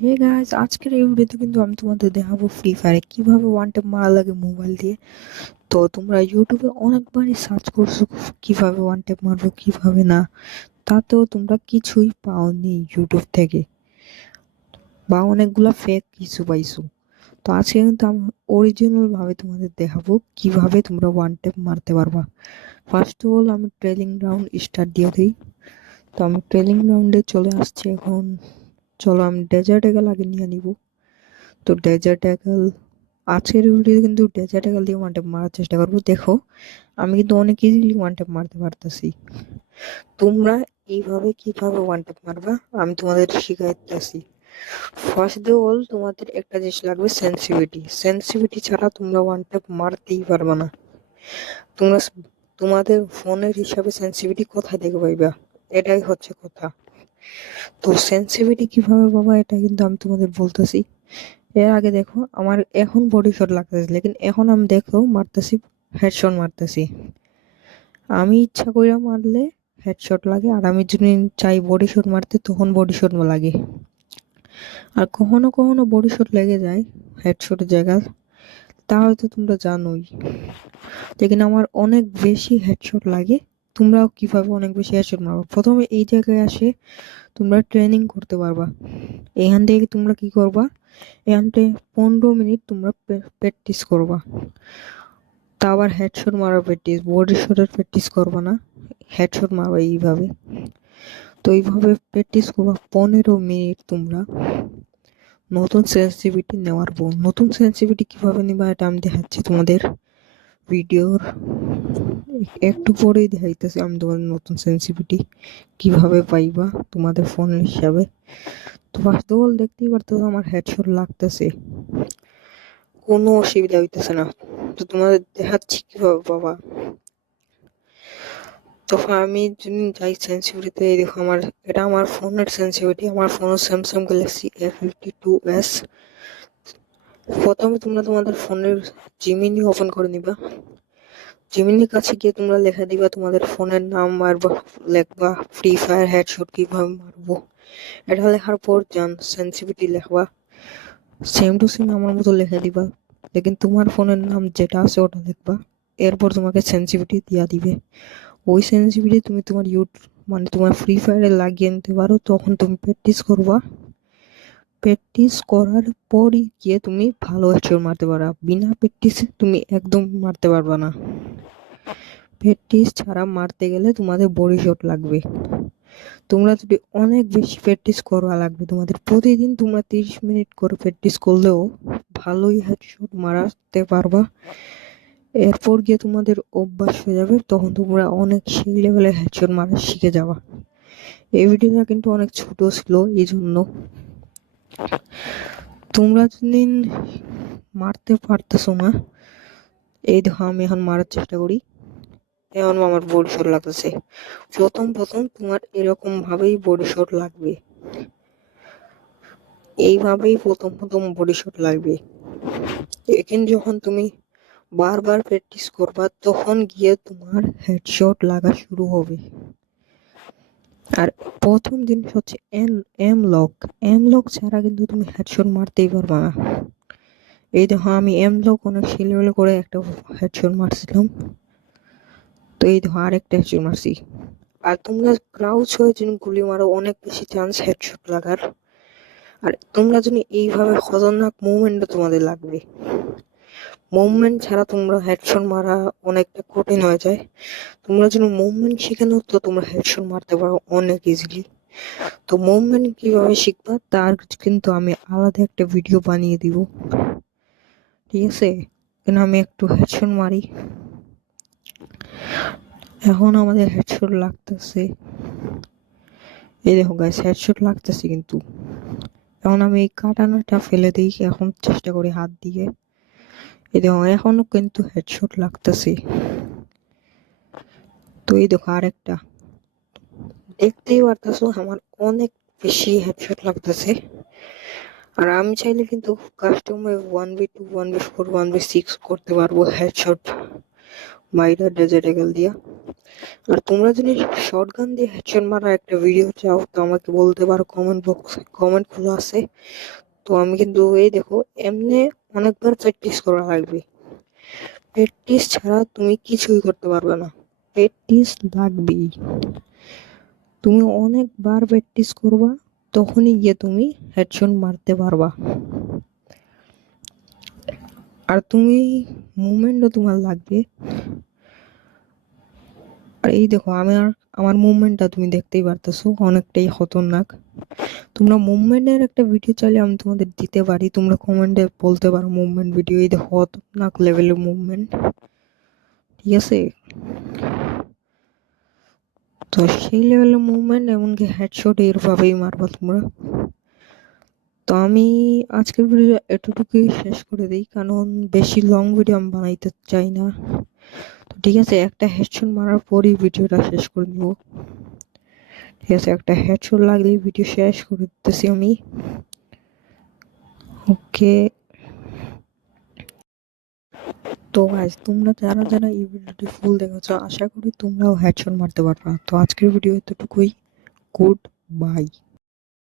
Hey guys, আজকের এই ভিডিওতে কিন্তু আমি তোমাদের দেখাবো ফ্রি ফায়ারে কিভাবে ওয়ান ট্যাপ মারা লাগে মোবাইল দিয়ে। তো তোমরা ইউটিউবে অনেকবারই সার্চ করছো কিভাবে ওয়ান ট্যাপ মারবো কিভাবে না, তাতেও তোমরা কিছুই পাওনি ইউটিউব থেকে, বা অনেকগুলা ফেক কিছু পাইছো। তো আজকে কিন্তু আমি অরিজিনাল ভাবে তোমাদের দেখাবো কিভাবে তোমরা ওয়ান ট্যাপ মারতে পারবা। ফার্স্ট অফ অল আমি ট্রেলিং রাউন্ড স্টার্ট দিয়ে দিই। তো আমি ট্রেলিং রাউন্ডে চলে আসছি এখন। চলো আমি ডেজার্ট এগাল আগে নিয়ে নিব। তো ডেজার্ট এগাল আজকের ভিডিও কিন্তু ডেজার্ট এগাল দিয়ে ওয়ান ট্যাপ মারার চেষ্টা করবো। দেখো আমি কিন্তু অনেক ইজিলি ওয়ান ট্যাপ মারতে পারতেছি। তোমরা এইভাবে কিভাবে ওয়ান ট্যাপ মারবা আমি তোমাদের শিখাইতেছি। ফার্স্ট অফ অল তোমাদের একটা জিনিস লাগবে, সেন্সিটিভিটি ছাড়া তোমরা ওয়ান ট্যাপ মারতেই পারবে না। তোমরা তোমাদের ফোনের হিসাবে সেন্সিটিভিটি কোথায় থেকে পাইবা, এটাই হচ্ছে কথা। তো সেন্সিটিভিটি কিভাবে পাবা এটা কিন্তু আমি তোমাদের বলতেছি। এর আগে দেখো আমার এখন বডি শট লাগতেছে, লেকিন এখন আমি দেখো মারতেছি, হেডশট মারতেছি। আমি ইচ্ছা কইরা মারলে হেডশট লাগে, আর আমি যদি চাই বডি শট মারতে তখন বডি শট লাগে। আর কখনো কখনো বডি শট লেগে যায় হেডশটের জায়গায়, তা হয়তো তোমরা জানোই। লেকিন আমার অনেক বেশি হেডশট লাগে। তোমরাও কিভাবে অনেক বেশি হেডশট মারবা, প্রথমে এই জায়গায় আসে তোমরা ট্রেনিং করতে পারবা। এখান থেকে তোমরা কি করবা, এখান থেকে 15 মিনিট তোমরা প্র্যাকটিস করবা। তা আবার হেডশট মারার প্র্যাকটিস, বডি শটের প্র্যাকটিস করবা না, হেডশট মারবা এইভাবে। তো এইভাবে প্র্যাকটিস করবা 15 মিনিট তোমরা। নতুন সেন্সিটিভিটি নেওয়ার পর, নতুন সেন্সিটিভিটি কিভাবে নিবা এটা আমি দেখাচ্ছি তোমাদের ভিডিওর একটু পরেই দেখাইতেছি আমি তোমাদের নতুন সেন্সিটিভিটি কিভাবে পাইবা তোমাদের ফোন হিসাবে। তো ফার্স্ট অফ অল দেখতেই পারতো আমার হেডশট লাগতেছে, কোনো অসুবিধা হইতেছে না। তো তোমাদের দেখাচ্ছি কিভাবে বাবা। তো আমি যদি যাই সেন্সিটিভিটিতে, দেখো আমার এটা আমার ফোনের সেন্সিটিভিটি। আমার ফোন স্যামসাং গ্যালাক্সি A52s। প্রথমে তোমরা তোমাদের ফোনের জিমিনি ওপেন করে নিবা। জিমিনির কাছে গিয়ে তোমরা লেখা দিবা তোমাদের ফোনের নাম, মারবা লেখবা ফ্রি ফায়ার হেডশট কিভাবে মারবো। এটা লেখার পর জান সেন্সিটিভিটি লেখবা, সেম টু সেম আমার মতো লেখা দিবা, লেকিন তোমার ফোনের নাম যেটা আছে ওটা লিখবা। এরপর তোমাকে সেন্সিটিভিটি দিয়া দিবে। ওই সেন্সিটিভিটি তুমি তোমার মানে তোমার ফ্রি ফায়ারে লাগিয়ে নিতে পারো। তখন তুমি প্র্যাকটিস করবা, প্র্যাকটিস করার পরই গিয়ে তুমি ভালো হেডশট মারতে পারবা। বিনা প্র্যাকটিসে তুমি একদম মারতে পারবা না। প্র্যাকটিস ছাড়া মারতে গেলে তোমাদের বডি শট লাগবে। তোমরা যদি অনেক বেশি প্র্যাকটিস করা লাগবে তোমাদের, প্রতিদিন তোমরা 30 মিনিট করে প্র্যাকটিস করলেও ভালোই হেডশট মারতে পারবা। এরপর গিয়ে তোমাদের অভ্যাস হয়ে যাবে, তখন তোমরা অনেক সেই লেভেলে হেডশট মারা শিখে যাবা। এই ভিডিওটা কিন্তু অনেক ছোট ছিল, এই জন্য তোমরা যদি মারতে পারতেছো না, এই দেখো আমি এখন মারার চেষ্টা করি, এখন আমার বডি শট লাগতেছে। প্রথম প্রথম তোমার এরকম ভাবেই বডি শট লাগবে, এইভাবেই প্রথম প্রথম বডি শট লাগবে। এখন যখন তুমি বারবার প্র্যাকটিস করবা তখন গিয়ে তোমার হেডশট লাগা শুরু হবে। আর প্রথম জিনিস হচ্ছে এম লক ছাড়া কিন্তু তুমি হেডশট মারতেই পারবা না। এই দেখো আমি এম লক অনেক লেভেল করে একটা হেডশট মারছিলাম। তো এই দেখো আরেকটা হেডশট মারছি। আর তোমরা ক্রাউচ হয়ে যদি গুলি মারো অনেক বেশি চান্স হেডশট লাগার। আর তোমরা যদি এইভাবে খতরনাক মুভমেন্টও তোমাদের লাগবে, মুভমেন্ট ছাড়া তোমরা হেডশট মারা অনেকটা কঠিন হয়ে যায়। তোমরা যদি মুভমেন্ট শিখে নাও তো তোমরা হেডশট মারতে পারো অনেক ইজিলি। তো মুভমেন্ট কিভাবে শিখবা তার কিন্তু আমি আলাদা একটা ভিডিও বানিয়ে দিব, ঠিক আছে। এখন আমি একটু হেডশট মারি, এখন আমাদের হেডশট লাগতেছে। এই দেখো গাইস হেডশট লাগতেছে, কিন্তু এখন আমি এই কাটানোটা ফেলে দিই, এখন চেষ্টা করি হাত দিয়ে। এই দেখো এখনো কিন্তু হেডশট লাগতেছে। তো এই দেখো আরেকটা, দেখতেই পারতেছো আমার অনেক বেশি হেডশট লাগতেছে। আর আমি চাইলে কিন্তু কাস্টমে 1v2 1v4 1v6 করতে পারবো হেডশট মাইরা ডেজার্ট এগেল দিয়া। আর তোমরা যদি শর্ট গান দিয়ে হেডশট মারা একটা ভিডিও চাও তো আমাকে বলতে পারো, কমেন্ট বক্সে কমেন্ট খোলা আছে। তো আমি কিন্তু এই দেখো এমনি অনেকবার প্র্যাকটিস করা লাগবে, প্র্যাকটিস ছাড়া তুমি কিছুই করতে পারবে না, প্র্যাকটিস লাগবেই। তুমি অনেকবার প্র্যাকটিস করবা তখনই গিয়ে তুমি হেডশট মারতে পারবা। আর তুমি মুভমেন্টও তোমার লাগবে। আর এই দেখো আমার মুভমেন্টটা তুমি দেখতেই পারতেছো, অনেকটাই খতরনাক। তোমরা মুভমেন্টের একটা ভিডিও চাইলে আমি তোমাদের দিতে পারি, তোমরা কমেন্টে বলতে পারো মুভমেন্ট ভিডিও। এই দেখো খতরনাক লেভেলের মুভমেন্ট, ঠিক আছে? তো সেই লেভেলের মুভমেন্ট, এমনকি হেডশট এরভাবেই মারবা তোমরা। তো আমি আজকের ভিডিও এতটুকুই শেষ করে দিই, কারণ বেশি লং ভিডিও আমি বানাইতে চাই না। তো ঠিক আছে, একটা হেডশট মারার পরই ভিডিওটা শেষ করে দিব। ঠিক আছে, একটা হেডশট লাগলেই ভিডিও শেষ করে দিতেছি আমি। ওকে, তো গাইস তোমরা যারা যারা এই ভিডিওটি ফুল দেখেছো আশা করি তোমরাও হেডশট মারতে পারবা। তো আজকের ভিডিও এতটুকুই, গুড বাই।